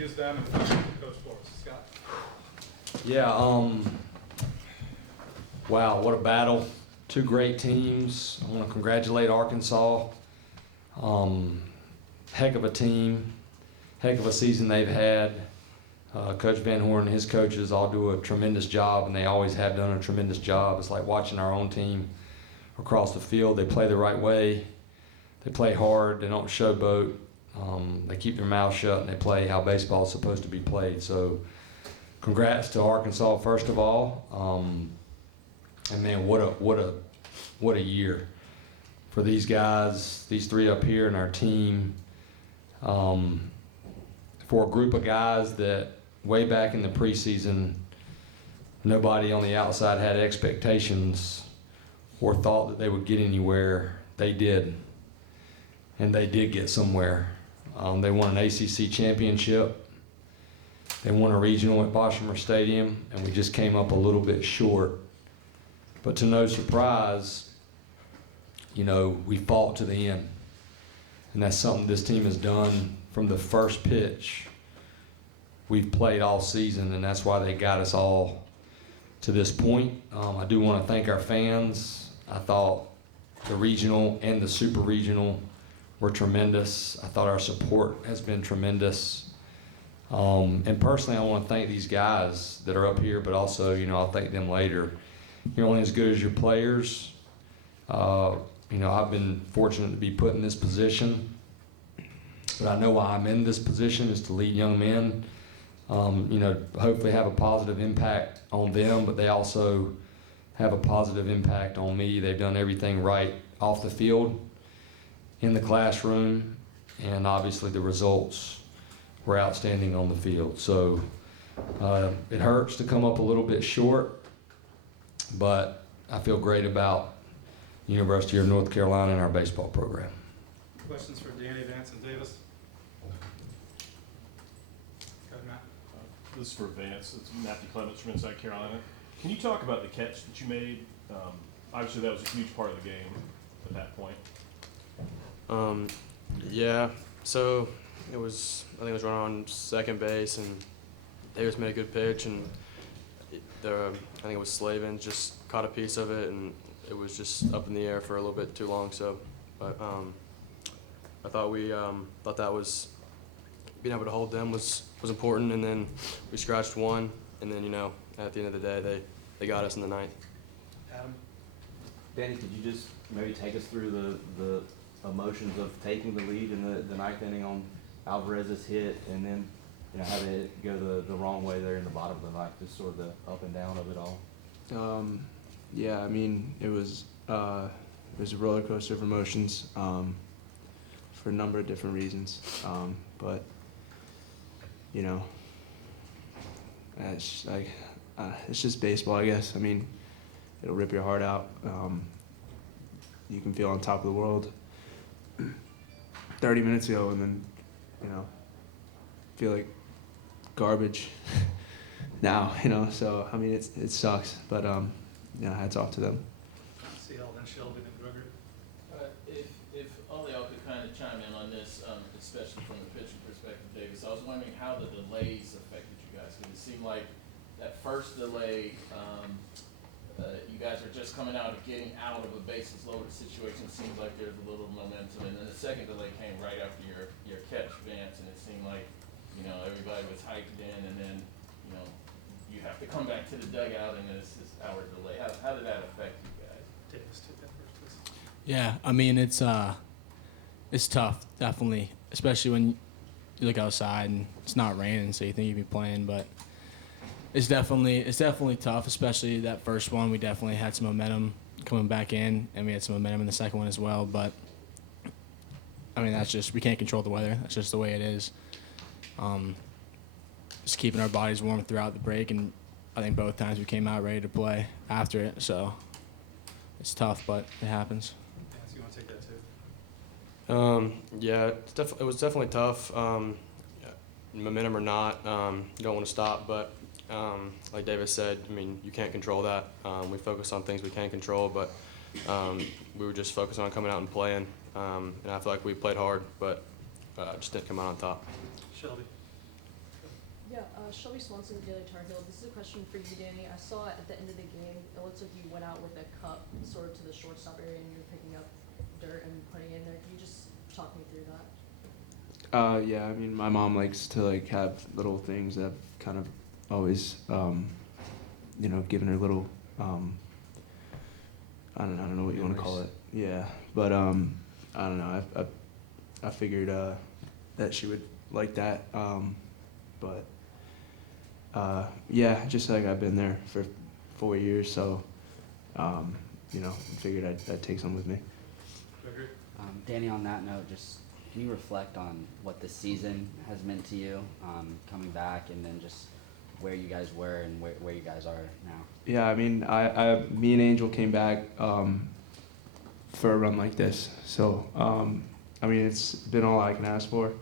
use them and finally Coach Forbes. Scott? Yeah, wow, what a battle. Two great teams. I want to congratulate Arkansas. Heck of a team, heck of a season they've had. Coach Van Horn and his coaches all do a tremendous job, and they always have done a tremendous job. It's like watching our own team across the field. They play the right way. They play hard. They don't showboat. They keep their mouth shut, and they play how baseball is supposed to be played. So congrats to Arkansas, first of all. And man, what a year for these guys, these three up here and our team. For a group of guys that way back in the preseason, nobody on the outside had expectations or thought that they would get anywhere. They did, and they did get somewhere. They won an ACC championship. They won a regional at Boshamer Stadium, and we just came up a little bit short. But to no surprise, you know, we fought to the end. And that's something this team has done from the first pitch. We've played all season, and that's why they got us all to this point. I do want to thank our fans. I thought the regional and the super regional were tremendous. I thought our support has been tremendous. And personally, I want to thank these guys that are up here, but also, you know, I'll thank them later. You're only as good as your players. You know, I've been fortunate to be put in this position, but I know why I'm in this position is to lead young men, you know, hopefully have a positive impact on them, but they also have a positive impact on me. They've done everything right off the field, in the classroom, and obviously the results were outstanding on the field. So it hurts to come up a little bit short, but I feel great about University of North Carolina and our baseball program. Questions for Danny, Vance, and Davis? Go ahead, Matt. This is for Vance. It's Matthew Clements from Inside Carolina. Can you talk about the catch that you made? Obviously, that was a huge part of the game at that point. Yeah. So I think it was running on second base, and Davis made a good pitch, and I think it was Slavin just caught a piece of it, and it was just up in the air for a little bit too long. So, but I thought that was being able to hold them was important, and then we scratched one, and then, you know, at the end of the day they got us in the ninth. Adam? Danny, could you just maybe take us through the emotions of taking the lead in the ninth inning on Alvarez's hit, and then, you know, having it go the wrong way there in the bottom of the ninth, just sort of the up and down of it all? Yeah, I mean, it was a roller coaster of emotions for a number of different reasons. But, you know, it's just baseball, I guess. I mean, it'll rip your heart out. You can feel on top of the world 30 minutes ago, and then, you know, feel like garbage now, you know. So, I mean, it sucks, but you know, hats off to them. CL, then Shelby, then Gregory. If all y'all could kind of chime in on this, especially from the pitching perspective, Davis, I was wondering how the delays affected you guys. Because it seemed like that first delay, you guys are just coming out of getting out of a bases loaded situation. It seems like there's a little momentum. And then the second delay came right after your catch, Vance, and it seemed like, you know, everybody was hyped in, and then, you know, you have to come back to the dugout, and it's this hour delay. How did that affect you guys? Davis, take that first, please. Yeah, I mean, it's tough, definitely, especially when you look outside and it's not raining, so you think you'd be playing, but it's definitely tough, especially that first one. We definitely had some momentum coming back in, and we had some momentum in the second one as well, but I mean, we can't control the weather. That's just the way it is. Just keeping our bodies warm throughout the break, and I think both times we came out ready to play after it, so it's tough, but it happens. Vance, you want to take that too? Yeah, it was definitely tough. Momentum or not, you don't want to stop, but like Davis said, I mean, you can't control that. We focus on things we can control, but we were just focused on coming out and playing, and I feel like we played hard, but just didn't come out on top. Shelby. Shelby Swanson with Daily Tar Heel. This is a question for you, Danny. I saw at the end of the game, it looks like you went out with a cup sort of to the shortstop area and you're picking up dirt and putting it in there. Can you just talk me through that? Yeah, I mean, my mom likes to like have little things that I've kind of always, you know, given her little, I don't know what you want to call it. Yeah, but I don't know. I figured that she would like that. But yeah, just like I've been there for 4 years, so you know, figured I'd take some with me. Gregory? Danny, on that note, just can you reflect on what the season has meant to you, coming back, and then just where you guys were and where you guys are now? Yeah, I mean, me and Angel came back for a run like this, so I mean, it's been all I can ask for.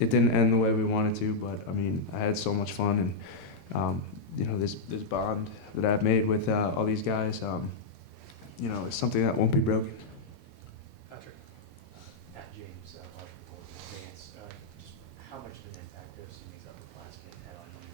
It didn't end the way we wanted to, but I mean, I had so much fun, and you know, this bond that I've made with all these guys, you know, it's something that won't be broken. Patrick? At James, Vance, just how much of an impact have some of these upperclassmen had on you,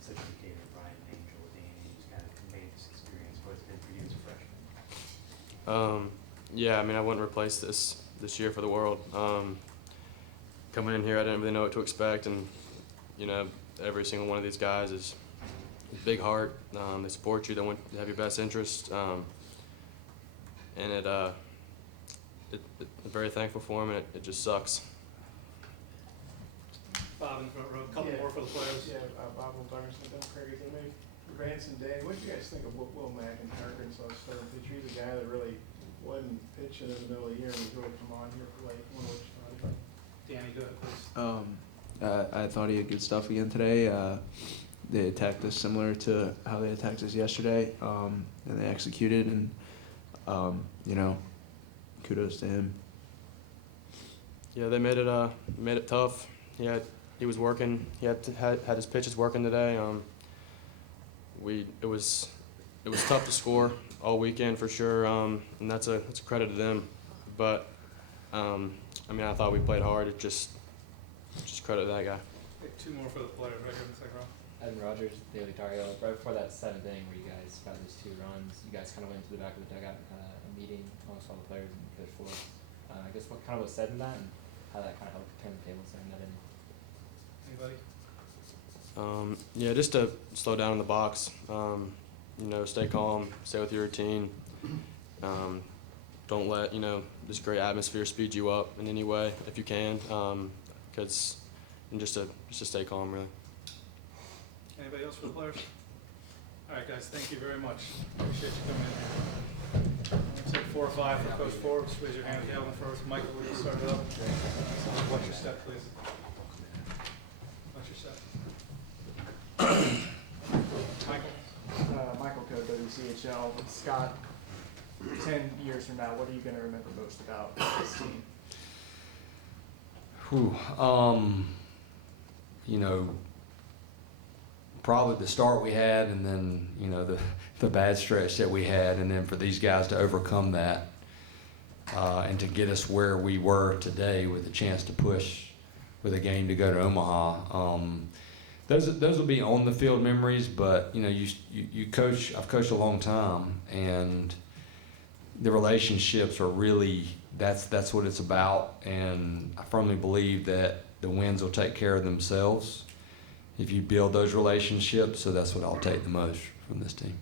such as David, Brian, Angel, Danny, just kind of conveyed this experience, what it's been for you as a freshman? Yeah, I mean, I wouldn't replace this year for the world. Coming in here, I didn't really know what to expect, and you know, every single one of these guys is big heart. They support you. They want to have your best interest, and I'm very thankful for them. And it just sucks. Bob in the front row, a couple Yeah. more for the players. Yeah, Bob Wildarson, Bill Craig, and maybe Vance and Danny, what do you guys think of Will McIntyre and so starting pitcher? He's a guy that really wasn't pitching in the middle of the year and he's really come on here for late. Danny, go ahead, please. I thought he had good stuff again today. They attacked us similar to how they attacked us yesterday, and they executed, and you know, kudos to him. Yeah, they made it tough. He was working. He had his pitches working today. It was tough to score all weekend for sure, and that's a credit to them. But I mean, I thought we played hard. It just credit to that guy. Okay, two more for the players, right here in the second row. Evan Rogers, Daily Tar Heel. Right before that seventh inning where you guys got those 2 runs, you guys kind of went to the back of the dugout and had a meeting amongst all the players and Coach Forbes. I guess what kind of was said in that and how that kind of helped turn the tables during that inning? Anybody? Yeah, just to slow down in the box. You know, stay calm, stay with your routine. Don't let, you know, this great atmosphere speed you up in any way if you can. And just to stay calm, really. Anybody else for the players? All right, guys, thank you very much. Appreciate you coming in here. We'll take 4 or 5 for Coach Forbes. Raise your hand, Calvin first. Michael, will you start it up? Watch your step, please. Watch your step. Michael? Michael Coe, WCHL. Scott, 10 years from now, what are you going to remember most about this team? You know, probably the start we had, and then, you know, the bad stretch that we had, and then for these guys to overcome that and to get us where we were today with a chance to push with a game to go to Omaha. Those will be on the field memories, but you know, you coach. I've coached a long time, and the relationships are really that's what it's about. And I firmly believe that the wins will take care of themselves if you build those relationships. So that's what I'll take the most from this team.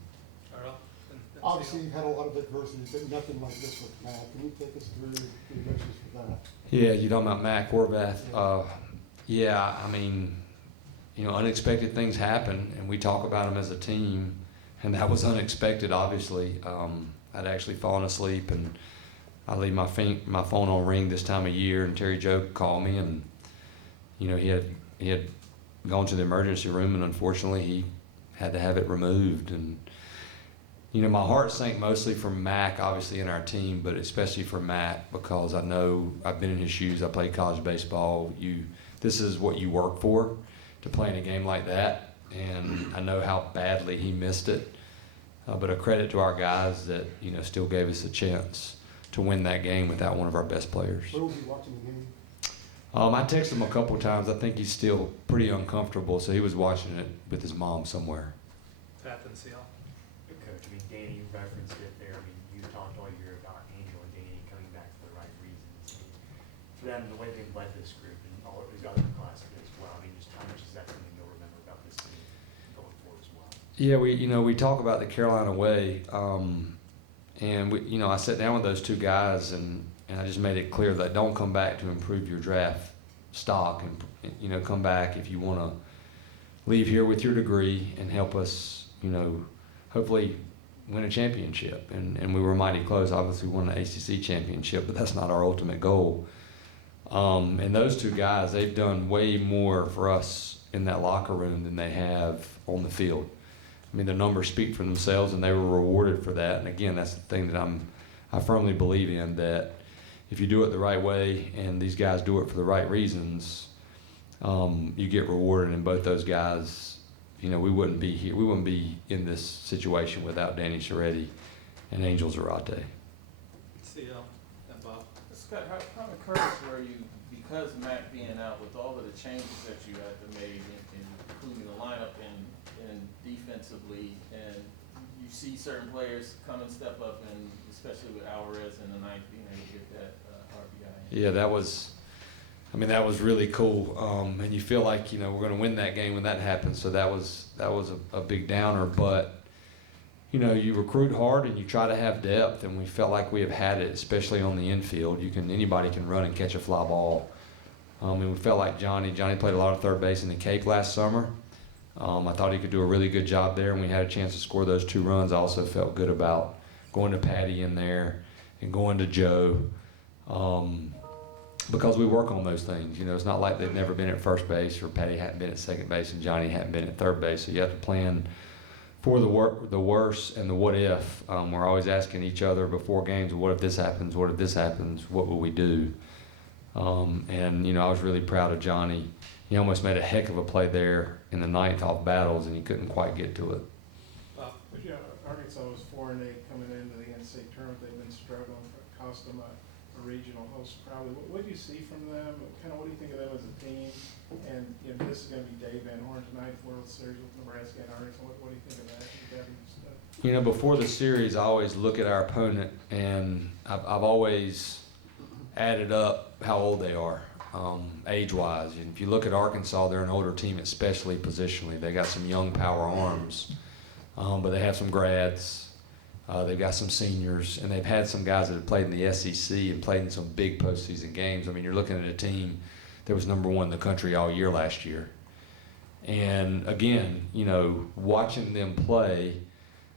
Obviously, you've had a lot of adversity, but nothing like this with Matt. Can you take us through the emotions for that? Yeah, you talking about Mac Horvath? Yeah, I mean, you know, unexpected things happen, and we talk about them as a team, and that was unexpected, obviously. I'd actually fallen asleep, and I leave my phone on ring this time of year, and Terry Joe called me, and you know, he had gone to the emergency room, and unfortunately he had to have it removed. And you know, my heart sank mostly for Mac, obviously in our team, but especially for Mac, because I know I've been in his shoes. I played college baseball. This is what you work for, to play in a game like that, and I know how badly he missed it. But a credit to our guys that, you know, still gave us a chance to win that game without one of our best players. Where will you be watching the game? I texted him a couple times. I think he's still pretty uncomfortable, so he was watching it with his mom somewhere. Pat and CL. Coach, I mean, Danny, you referenced it there. I mean, you talked all year about Angel and Danny coming back for the right reasons. I mean, for them, the way they've led this group and all of these other classes as well, I mean, just how much is that something you'll remember about this team going forward as well? Yeah, we talk about the Carolina way, and I sat down with those two guys and I just made it clear that don't come back to improve your draft stock, and come back if you want to leave here with your degree and help us, hopefully win a championship. And we were mighty close. Obviously, we won the ACC championship, but that's not our ultimate goal. And those two guys, they've done way more for us in that locker room than they have on the field. I mean, the numbers speak for themselves, and they were rewarded for that. And again, that's the thing that I firmly believe in, that if you do it the right way and these guys do it for the right reasons, you get rewarded. And both those guys, we wouldn't be here. We wouldn't be in this situation without Danny Serretti and Angel Serretti. CL and Bob. Scott, how encouraged were you, because Matt being out, with all of the changes that you had to make, including the lineup and defensively, and you see certain players come and step up, and especially with Alvarez in the ninth being able to get that RBI? Yeah, that was really cool. And you feel like, we're going to win that game when that happens. So that was a big downer. But, you recruit hard and you try to have depth, and we felt like we have had it, especially on the infield. Anybody can run and catch a fly ball. And we felt like Johnny played a lot of third base in the Cape last summer. I thought he could do a really good job there, and we had a chance to score those 2 runs. I also felt good about going to Patty in there and going to Joe, because we work on those things. It's not like they've never been at first base, or Patty hadn't been at second base and Johnny hadn't been at third base. So you have to plan for the worst and the what if. We're always asking each other before games, what if this happens? What if this happens? What will we do? And I was really proud of Johnny. He almost made a heck of a play there in the ninth off battles, and he couldn't quite get to it. Arkansas was 4-8 coming into the NCAA tournament. They've been struggling. Cost them a regional host probably. What do you see from them? What do you think of them as a team? And this is going to be Dave Van Horn's ninth World Series with Nebraska and Arkansas. What do you think of that? Before the series, I always look at our opponent, and I've always added up how old they are, age-wise. And if you look at Arkansas, they're an older team, especially positionally. They got some young power arms, but they have some grads. They've got some seniors, and they've had some guys that have played in the SEC and played in some big postseason games. I mean, you're looking at a team that was number 1 in the country all year last year. And again, watching them play,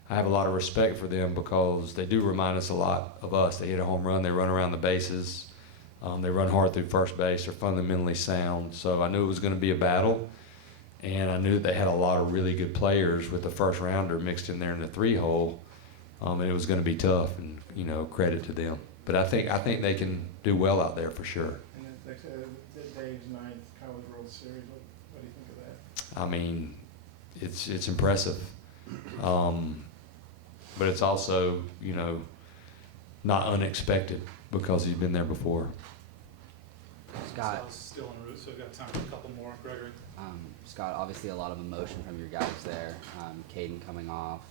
I have a lot of respect for them, because they do remind us a lot of us. They hit a home run, they run around the bases, they run hard through first base, they're fundamentally sound. So I knew it was going to be a battle, and I knew that they had a lot of really good players with the first rounder mixed in there in the 3-hole. And it was going to be tough, and credit to them. But I think they can do well out there for sure. And then Dave's ninth College World Series. What do you think of that? I mean, it's impressive, but it's also not unexpected, because he's been there before. Scott. Sal's still en route, so we've got time for a couple more. Gregory. Scott, obviously a lot of emotion from your guys there. Caden coming off,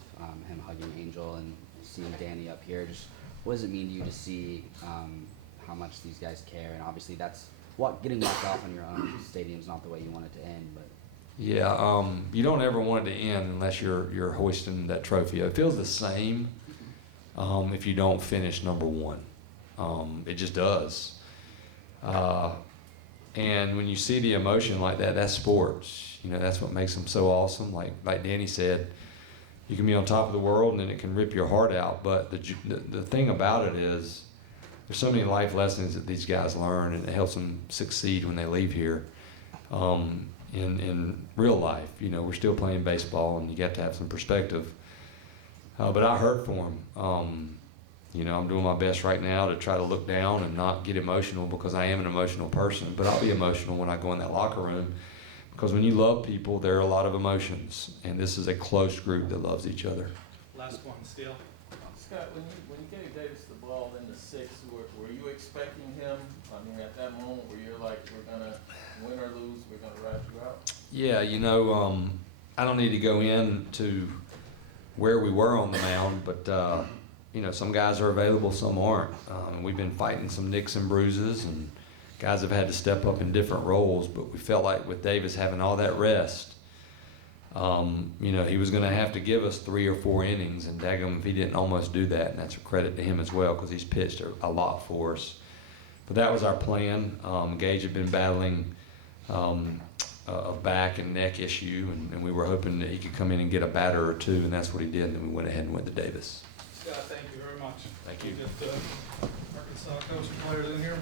him hugging Angel, and seeing Danny up here. Just what does it mean to you to see how much these guys care? And obviously that's getting knocked off on your own stadium's not the way you want it to end, but. Yeah, you don't ever want it to end unless you're hoisting that trophy. It feels the same if you don't finish number 1. It just does. And when you see the emotion like that, that's sports. That's what makes them so awesome. Like Danny said, you can be on top of the world, and then it can rip your heart out. But the thing about it is, there's so many life lessons that these guys learn, and it helps them succeed when they leave here. In real life, we're still playing baseball, and you got to have some perspective. But I hurt for them. I'm doing my best right now to try to look down and not get emotional, because I am an emotional person. But I'll be emotional when I go in that locker room, because when you love people, there are a lot of emotions, and this is a close group that loves each other. Last one, Steele. Scott, when you gave Davis the ball in the sixth, were you expecting him? I mean, at that moment where you're like, we're gonna win or lose, we're gonna ride you out? Yeah, I don't need to go into where we were on the mound, but some guys are available, some aren't. We've been fighting some nicks and bruises, and guys have had to step up in different roles. But we felt like with Davis having all that rest, he was going to have to give us 3 or 4 innings, and daggum if he didn't almost do that, and that's a credit to him as well because he's pitched a lot for us. But that was our plan. Gage had been battling a back and neck issue, and we were hoping that he could come in and get a batter or two, and that's what he did, and then we went ahead and went to Davis. Scott, thank you very much. Thank you. We'll get Arkansas coach and players in here.